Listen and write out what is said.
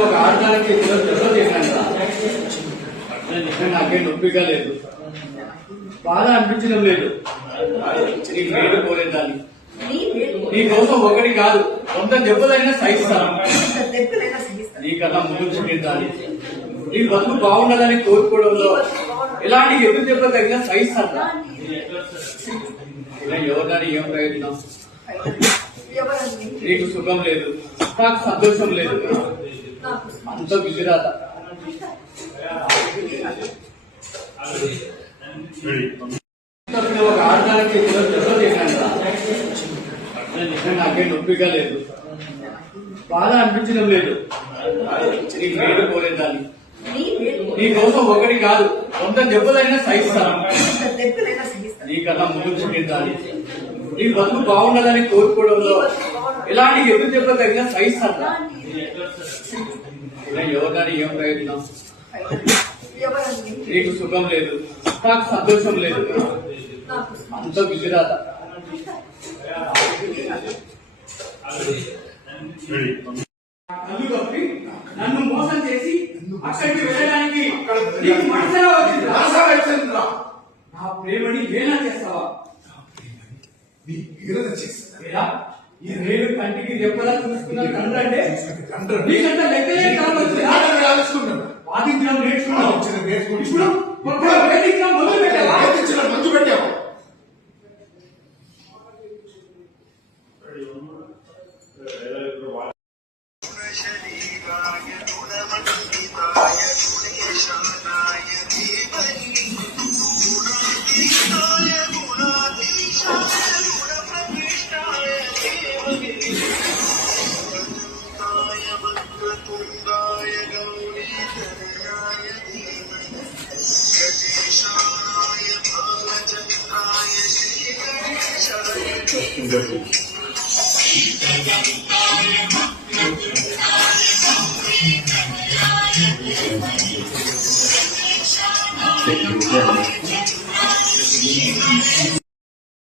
ఒక ఆడదానికి నాకేం నొప్పిగా లేదు, బాధ అనిపించడం లేదు. నీకు మేలు కోరేదాన్ని నీ కోసం ఒకటి కాదు 100 దెబ్బలైనా సహిస్తాను. నీకన్నా ముందు చూడేదాన్ని నీ బతుకు బాగుండాలని కోరుకోవడంలో ఎలాంటి ఎదురు దెబ్బ తగినా సహిస్తాను. ఎవరిని ఏం ప్రయోజనం? నీకు సుఖం లేదు, నాకు సంతోషం లేదు, అంత విసిరాత. ఒక ఆడదానికి నాకేం నొప్పిగా లేదు, బాధ అనిపించడం లేదు. నీకు మేలు కోరేదాన్ని నీ కోసం ఒకటి కాదు 100 దెబ్బలైనా సహిస్తాను. నీకన్నా ముందు చూడేదాన్ని నీ బతుకు బాగుండాలని కోరుకోవడంలో ఎలాంటి ఎదురు దెబ్బ తగినా సహిస్తాను. ఎవరిని ఏం ప్రయోజనం? నీకు సుఖం లేదు, నాకు సంతోషం లేదు, అంత విసిరాత. కళ్ళు కప్పి నన్ను మోసం చేసి అక్కడికి వెళ్ళడానికి నీకు మనసులో వచ్చింది. నా ప్రేమని వేలా చేస్తావా? ఈ రేలు కంటికి రెప్పలా చూసుకున్న తండ్రి అంటే నీకంటే లెక్కలే కావచ్చు. వాదించడం నేర్చుకున్నావు, మొదలు పెట్టావా? మంచు పెట్టావు.